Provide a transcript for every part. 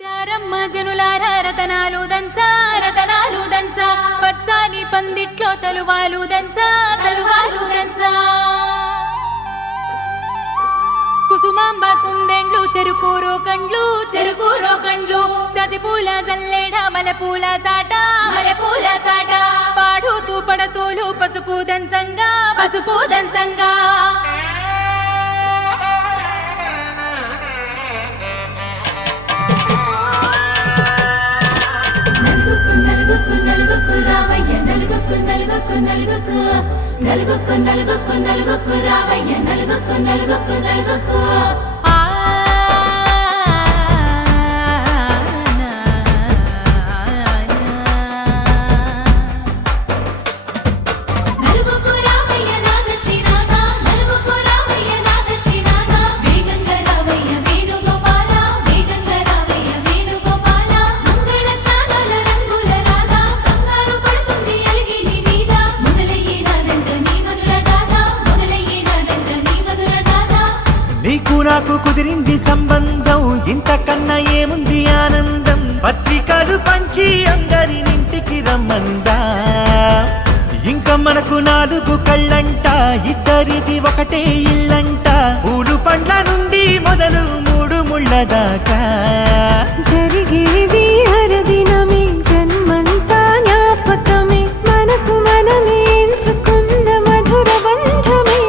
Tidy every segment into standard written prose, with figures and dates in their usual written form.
రారమ్మ జనులారా రతనాలు దంచా రతనాలు దంచా పచ్చాని పందిట్లో తలువాలు దంచా తలువాలు దంచా కుసుమాంబ కుందెండ్లు చెరుకూరో కండ్లు చజిపూల జల్లేడ మలపూల చాట పాడుతూ పడతోలు పసుపు దంచంగా నలుగుకు రావయ్య నలుగుకు రావయ్య నలుగుకు నాకు కుదిరింది సంబంధం ఇంతకన్నా ఏముంది ఆనందం పత్రికలు పంచి అందరినింటికి రమ్మందా ఇంకా మనకు 4 కళ్ళంట ఇద్దరిది ఒకటే ఇల్లంట పూలు పండ్ల నుండి మొదలు 3 ముళ్ళ దాకా జరిగేది హరదినమే జన్మంతా జ్ఞాపకమే మనకు మనమే ఎంచుకున్న మధుర బంధమే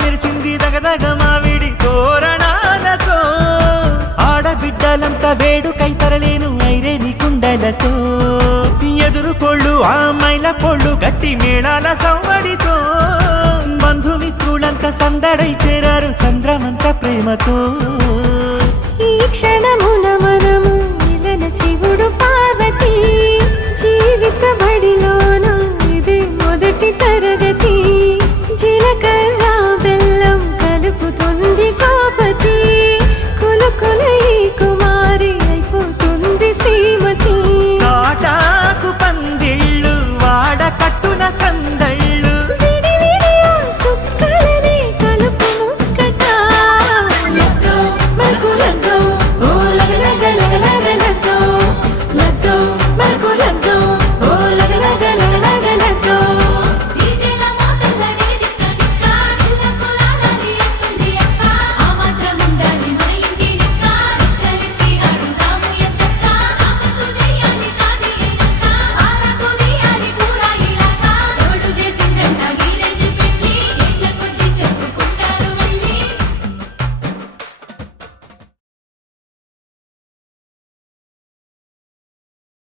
మెరిసింది దగదగ మావిడి తోరణాలతో ఆడబిడ్డలంతా వేడుకై తరలేను ఐరేని కుండలతో ఎదురుకోళ్ళు ఆ మైల పోళ్ళు గట్టి మేళాల సవ్వడితో బంధుమిత్రులంతా సందడై చేరారు సంద్రమంత ప్రేమతో ఈ క్షణమున మనము మిలన శివుడు పార్వతి జీవిత బడి